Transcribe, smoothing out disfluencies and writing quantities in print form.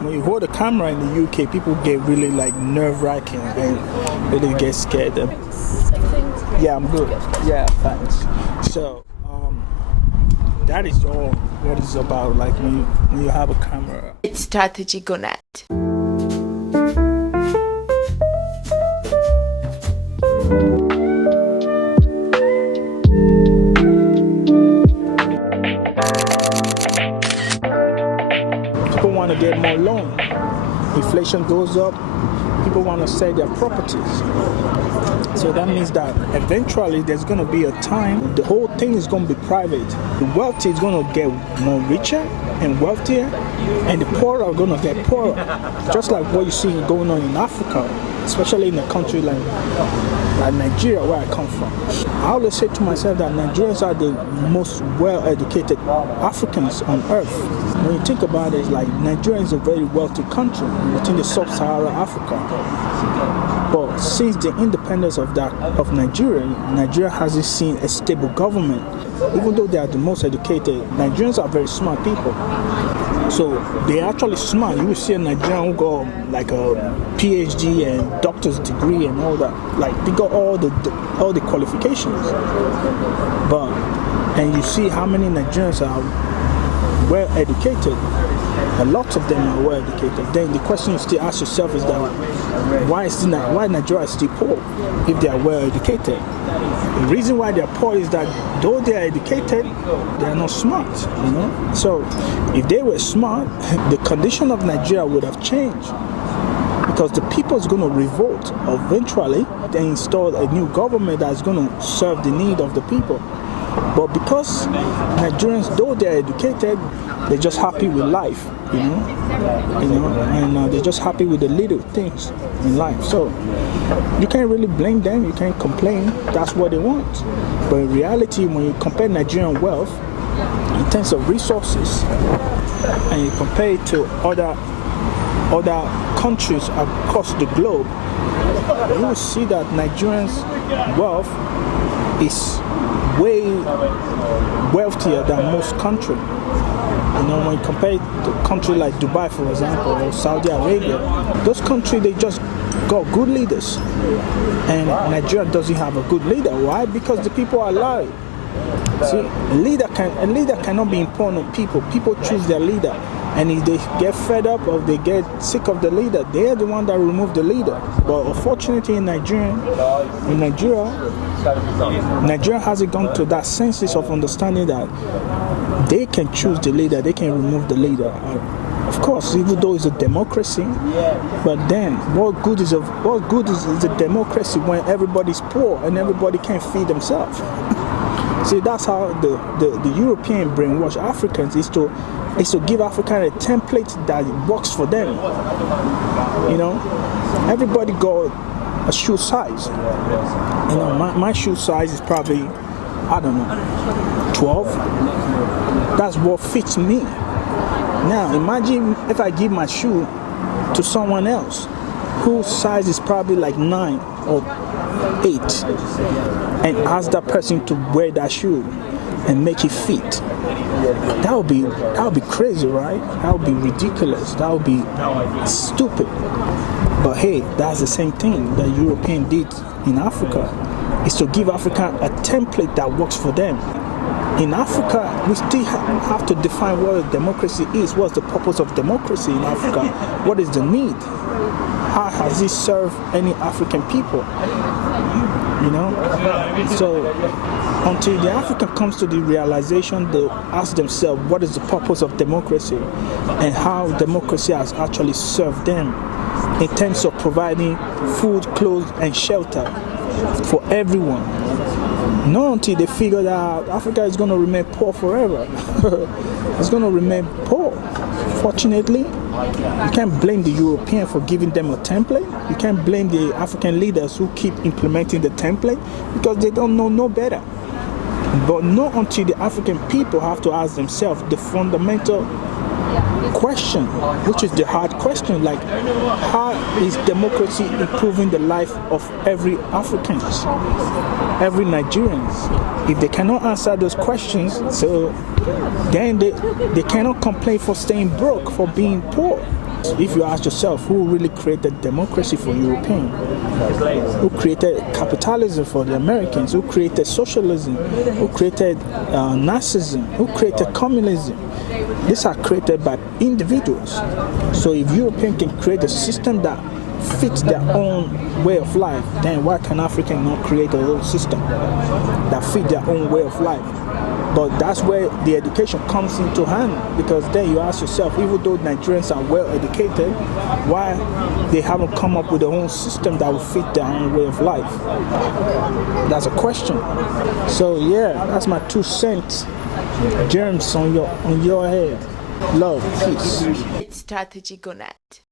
when you hold a camera in the UK, people get really like nerve-wracking and really get scared. Yeah, I'm good. Yeah, thanks. So that is all what it's about. Like when you have a camera. It's Strategy Gonet. People want to get more loan. Inflation goes up. People want to sell their properties. So that means that eventually there's going to be a time the whole thing is going to be private. The wealthy is going to get more richer and wealthier, and the poor are going to get poorer. Just like what you see going on in Africa, especially in a country like Nigeria, where I come from. I always say to myself that Nigerians are the most well-educated Africans on earth. When you think about it, it's like Nigeria is a very wealthy country within the sub-Saharan Africa. But since the independence of Nigeria, Nigeria hasn't seen a stable government. Even though they are the most educated, Nigerians are very smart people. So they're actually smart. You will see a Nigerian who got like a PhD and doctor's degree and all that. Like they got all the qualifications. And you see how many Nigerians are well educated. A lot of them are well educated. Then the question you still ask yourself is that why Nigeria is still poor if they are well educated? The reason why they are poor is that though they are educated, they are not smart. So if they were smart, the condition of Nigeria would have changed. Because the people is going to revolt eventually and install a new government that is going to serve the need of the people. But because Nigerians, though they are educated, they're just happy with life, and they're just happy with the little things in life. So you can't really blame them, you can't complain, that's what they want. But in reality, when you compare Nigerian wealth in terms of resources, and you compare it to other countries across the globe, you will see that Nigerians' wealth is way wealthier than most countries. When you compare it to a country like Dubai, for example, or Saudi Arabia, those countries, they just got good leaders. And Nigeria doesn't have a good leader. Why? Because the people are loyal. See, a leader cannot be imposed on people. People choose their leader. And if they get fed up or they get sick of the leader, they are the one that remove the leader. But unfortunately in Nigeria hasn't gone to that sense of understanding that they can choose the leader, they can remove the leader. Of course, even though it's a democracy, but then what good is a democracy when everybody's poor and everybody can't feed themselves? See, that's how the European brainwash Africans is to give Africans a template that works for them. Everybody got a shoe size. My shoe size is probably, 12. That's what fits me. Now imagine if I give my shoe to someone else whose size is probably like 9 or 8 and ask that person to wear that shoe and make it fit. That would be crazy, right? That would be ridiculous. That would be stupid. But hey, that's the same thing that European did in Africa, is to give Africa a template that works for them. In Africa, we still have to define what a democracy is. What's the purpose of democracy in Africa? What is the need? How has it served any African people? So until the African comes to the realization, they ask themselves, what is the purpose of democracy and how democracy has actually served them in terms of providing food, clothes, and shelter for everyone. Not until they figure that Africa is going to remain poor forever. It's going to remain poor. Fortunately, you can't blame the European for giving them a template. You can't blame the African leaders who keep implementing the template because they don't know no better. But not until the African people have to ask themselves the fundamental question, which is the hard question, like how is democracy improving the life of every Africans, every Nigerians? If they cannot answer those questions, so then they cannot complain for staying broke, for being poor. if you ask yourself, who really created democracy for Europeans? Who created capitalism for the Americans? Who created socialism? Who created Nazism? Who created communism? These are created by individuals. So if Europeans can create a system that fits their own way of life, then why can Africans not create a whole system that fit their own way of life? But that's where the education comes into hand, because then you ask yourself, even though Nigerians are well educated, why they haven't come up with their own system that will fit their own way of life? That's a question. So yeah, that's my 2 cents. Germs on your head. Love, peace. It's Strategy Gonet.